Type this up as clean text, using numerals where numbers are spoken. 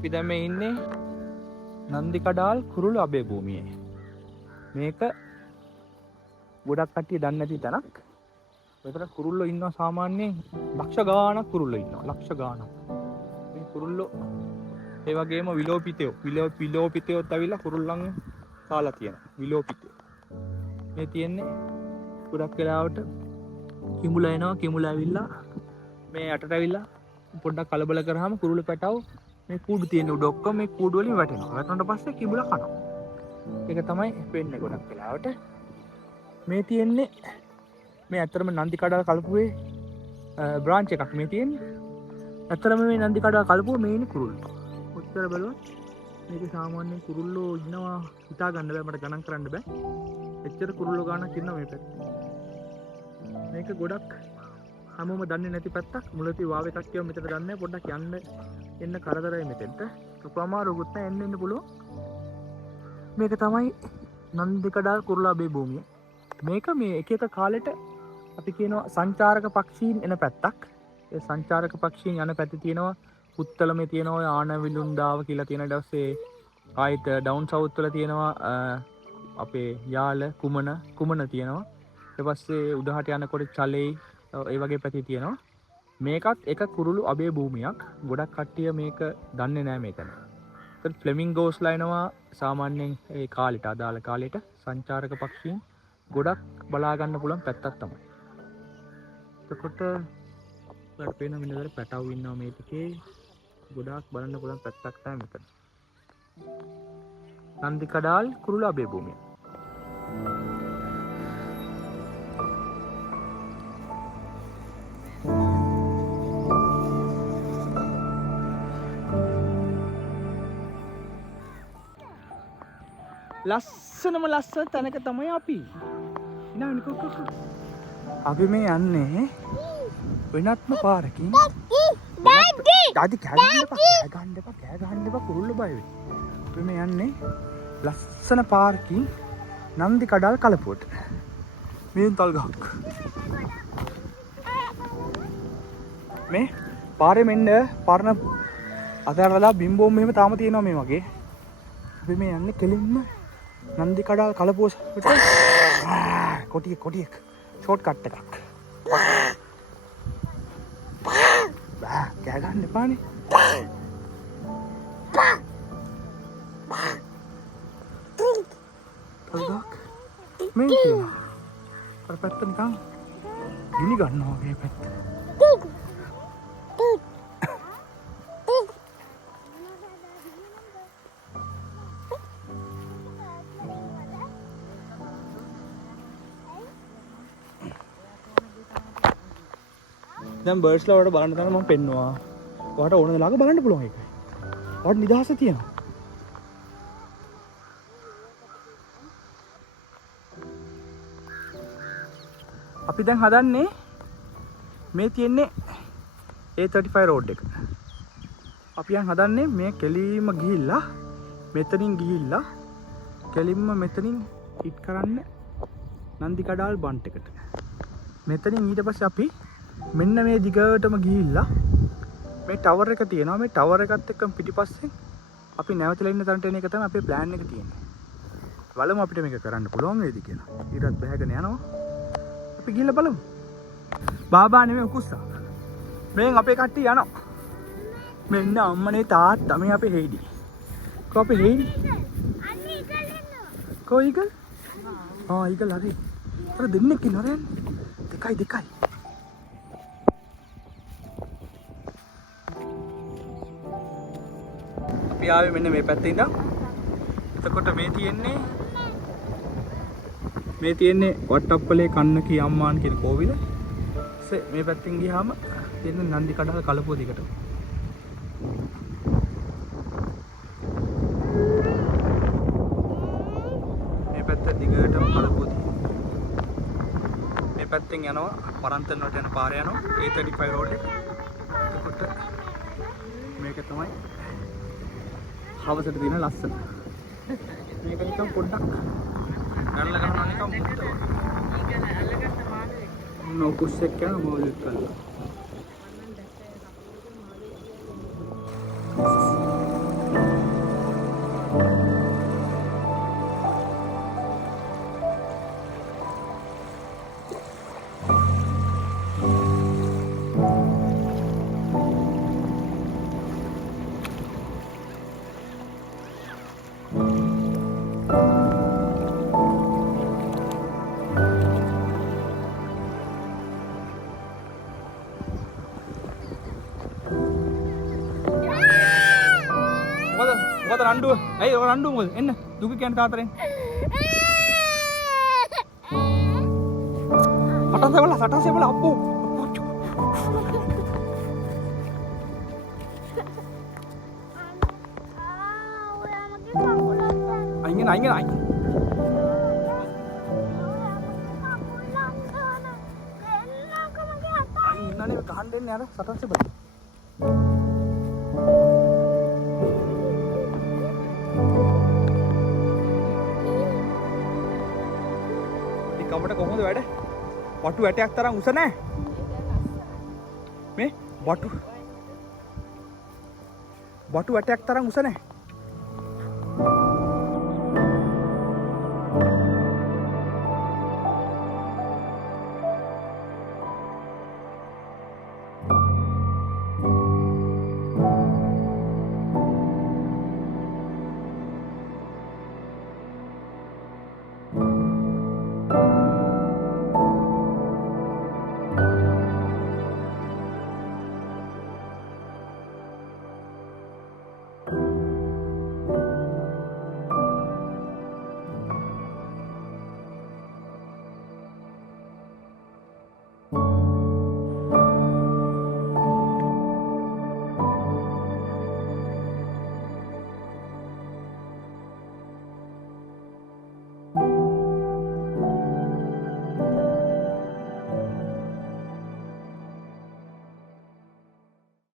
අපි දැන් මේ ඉන්නේ නන්දිකඩාල් කුරුළු අබේ භූමියේ. මේක ගොඩක් කට්ටිය දන්නේ නැති තැනක්. මෙතන කුරුල්ලෝ ඉන්නවා සාමාන්‍යයෙන් ලක්ෂ ගාණක් කුරුල්ලෝ ඉන්නවා. ලක්ෂ ගාණක්. මේ කුරුල්ලෝ ඒ වගේම විලෝපිතයෝත් ඇවිල්ලා කුරුල්ලන් කාලා තියෙනවා. විලෝපිතයෝ. මේ තියෙන්නේ ගොඩක් වෙලාවට කිඹුලා එනවා. කිඹුලා ඇවිල්ලා මේ යටට ඇවිල්ලා පොඩ්ඩක් කලබල කරාම කුරුළු පැටව මේ කූඩු තියෙන උඩ ඔක්කොම මේ කූඩු වලින් වැටෙනවා. වැටුණාට පස්සේ කිඹුලා කනවා. ඒක තමයි වෙන්නේ ගොඩක් වෙලාවට. මේ තියෙන්නේ මේ ඇත්තටම නන්දිකඩාල් කලපුවේ බ්‍රාන්ච් එකක් මේ තියෙන්නේ. ඇත්තටම මේ නන්දිකඩාල් කලපුව මේ ඉන්නේ කුරුල්ලෝ. ඔච්චර බලුවත් මේක සාමාන්‍යයෙන් කුරුල්ලෝ ඉන්නවා හිතා ගන්න බෑ, මට ගණන් කරන්න බෑ. එච්චර කුරුල්ලෝ ගානක් ඉන්නවා මේ පැත්තේ. මේක ගොඩක් හැමෝම දන්නේ නැති පැත්තක්. මුලදී වාව එකක් කියව මෙතන දන්නේ නැහැ. පොඩ්ඩක් එන්න කරදරයි මෙතෙන්ට. අපමාරුකුත් නැහැ, එන්න පුළුවන්. මේක තමයි නන්දිකඩාල් කුරුළු අබේ භූමිය. මේක මේ එක එක කාලෙට අපි කියනවා සංචාරක පක්ෂීන් එන පැත්තක්. ඒ සංචාරක පක්ෂීන් යන පැත්තේ තියෙනවා උත්තලමේ තියෙනවා ඔය ආනවිලුන්දාව කියලා තියෙන ඊට පස්සේ ආයිත් ඩවුන් සවුත් වල තියෙනවා අපේ යාල කුමන තියෙනවා. ඊට පස්සේ උඩහට යනකොට චලෙයි ඒ වගේ පැති තියෙනවා. මේකත් එක කුරුළු අබේ භූමියක්. ගොඩක් කට්ටිය මේක දන්නේ නැහැ මේකන. ඒත් ෆ්ලෙමින්ගෝස්ලා එනවා සාමාන්‍යයෙන් ඒ කාලෙට අදාළ කාලෙට සංචාරක පක්ෂීන් ගොඩක් බලා ගන්න පුළුවන් පැත්තක් තමයි. එතකොට ඔයාලට පේන මිනිස්සුන්ට පැටව ඉන්නවා මේ ටිකේ. ගොඩක් බලන්න පුළුවන් පැත්තක් තමයි මෙතන. නන්දිකඩාල් කුරුළු අබේ භූමිය. ලස්සනම ලස්සන තැනක තමයි අපි. අපි මේ යන්නේ වෙනත්ම පාරකින්. ඩාඩි කෑ ගහන්න එපා කුරුල්ලෝ බය වෙයි. අපි මේ යන්නේ ලස්සන පාරකින් නන්දිකඩාල් කලපුවට. මේ තල් ගහක්. මේ පාරේ මෙන්න පරණ අතරලා බිම්බෝම් මෙහෙම තාම තියෙනවා මේ වගේ. අපි මේ යන්නේ කෙලින්ම නන්දිකඩාල් කලපුවට. කොටියෙක් ෂෝට් කට් එකක්. බෑ කෑ ගන්න එපානේ. තල්ගක් මේ තියෙනවා. අර පැත්ත නිකන් ගිනි ගන්නවා වගේ පැත්ත. දැන් බර්ඩ්ස් ලා වලට බලන්න තමයි මම පෙන්නවා. ඔයාලට ඕන වෙලාවක බලන්න පුළුවන් ඒක. ඔයාලට නිදහස තියෙනවා. අපි දැන් හදන්නේ මේ තියෙන්නේ A35 රෝඩ් එක. අපි යන් හදන්නේ මේ කෙලින්ම ගිහිල්ලා මෙතනින් ගිහිල්ලා කෙලින්ම මෙතනින් හිට් කරන්න නන්දිකඩාල් බන්ට් එකට. මෙතනින් ඊට පස්සේ අපි මෙන්න මේ දිගටම ගිහිල්ලා මේ ටවර් එක තියෙනවා. මේ ටවර් එකත් එක්කම පිටිපස්සේ අපි නැවතලා ඉන්න තැනට එන එක තමයි අපේ ප්ලෑන් එක තියෙන්නේ. බලමු අපිට මේක කරන්න පුළුවන් වේද කියලා. ඊටත් බෑගෙන යනවා. අපි ගිහිල්ලා බලමු. බාබා නෙමෙයි උකුස්සා. මෙන් අපේ කට්ටිය යනවා. මෙන්න අම්මනේ තාත්තා මේ අපේ හේඩි. කො අපේ හේඩි? අන්න ඊගල් එනවා. කො ඊගල්? ඊගල් හරි. අර දෙන්නෙක් ඉන්නවද? දෙකයි. අපි ආවේ මෙන්න මේ පැත්තේ ඉඳන්. එතකොට මේ තියෙන්නේ වට්ටප්පලේ කන්නකී අම්මාන් කියන කෝවිල. මේ පැත්තෙන් ගියාම තියෙන නන්දිකඩාල් කලපුව දිගට. මේ පැත්ත දිගටම කලපුව තියෙනවා. මේ පැත්තෙන් යනවා පරන්තන් වලට යන පාර යනවා A35 රෝඩ් එක. එතකොට මේක තමයි හවසට තියෙන ලස්සන. මේක නිකන් පොඩ්ඩක් කරලා ගන්නවා නිකන් මුත්තව. මේක අල්ලගත්ත මාළේ. නෝකුස් එක්ක යන මොලෙක් කරලා. මොකද රණ්ඩුව? ඇයි ඔය රණ්ඩුව මොකද? එන්න. දුක කියන්නේ තාතරෙන්. සටන් සෙවල අප්පෝ. අයින්. ඉන්නනේ ගහන්න දෙන්නේ අර සටන් සෙවල. කමට කොහොමද වැඩ? වටු ඇටයක් තරම් උස නැහැ. මේ වටු ඇටයක් තරම් උස නැහැ.